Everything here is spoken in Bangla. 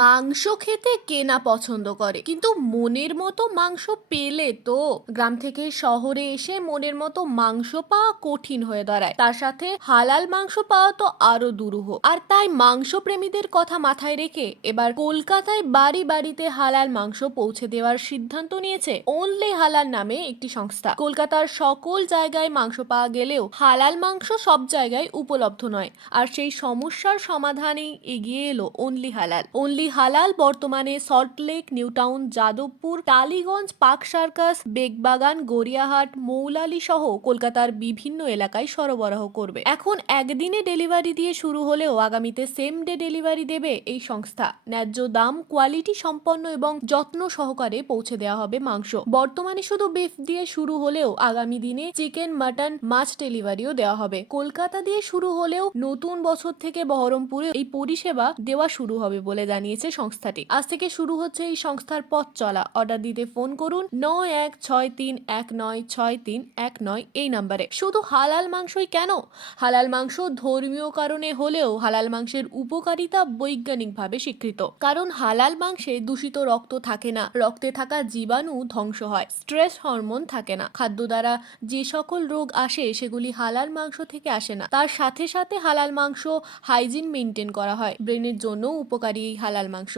মাংস খেতে কে না পছন্দ করে, কিন্তু মনের মতো মাংস পেলে তো গ্রাম থেকে শহরে এসে মনের মতো মাংস পাওয়া কঠিন হয়ে দাঁড়ায়। তার সাথে হালাল মাংস পাওয়া তো আরো দুরূহ। আর তাই মাংস প্রেমীদের কথা মাথায় রেখে এবার কলকাতায় বাড়ি বাড়িতে হালাল মাংস পৌঁছে দেওয়ার সিদ্ধান্ত নিয়েছে অনলি হালাল নামে একটি সংস্থা। কলকাতার সকল জায়গায় মাংস পাওয়া গেলেও হালাল মাংস সব জায়গায় উপলব্ধ নয়। আর সেই সমস্যার সমাধানেই এগিয়ে এলো অনলি হালাল। অনলি হালাল বর্তমানে সল্টলেক, নিউটাউন, যাদবপুর, টালিগঞ্জ, পার্ক সার্কাস, বেগবাগান, গড়িয়াহাট, মৌলালি সহ কলকাতার বিভিন্ন এলাকায় সরবরাহ করবে। এখন একদিনে ডেলিভারি দিয়ে শুরু হলেও আগামীতে সেম ডে ডেলিভারি দেবে এই সংস্থা। ন্যায্য দাম, কোয়ালিটি সম্পন্ন এবং যত্ন সহকারে পৌঁছে দেওয়া হবে মাংস। বর্তমানে শুধু বিফ দিয়ে শুরু হলেও আগামী দিনে চিকেন, মাটন, মাছ ডেলিভারিও দেওয়া হবে। কলকাতা দিয়ে শুরু হলেও নতুন বছর থেকে বহরমপুরে এই পরিষেবা দেওয়া শুরু হবে বলে জানিয়েছে সংস্থাটি। আজ থেকে শুরু হচ্ছে এই সংস্থার পথ চলা। অর্ডার দিতে ফোন করুন 9163196319 এই নাম্বারে। শুধু হালাল মাংসই কেন, হালাল মাংস ধর্মীয় কারণে হলেও হালাল মাংসের উপকারিতা বৈজ্ঞানিকভাবে স্বীকৃত। কারণ হালাল মাংসে দূষিত রক্ত থাকে না, রক্তে থাকা জীবাণু ধ্বংস হয়, স্ট্রেস হরমোন থাকে না। খাদ্য দ্বারা যে সকল রোগ আসে সেগুলি হালাল মাংস থেকে আসে না। তার সাথে সাথে হালাল মাংস হাইজিন মেনটেন করা হয়। ব্রেনের জন্য উপকারী এই হালাল মাংস।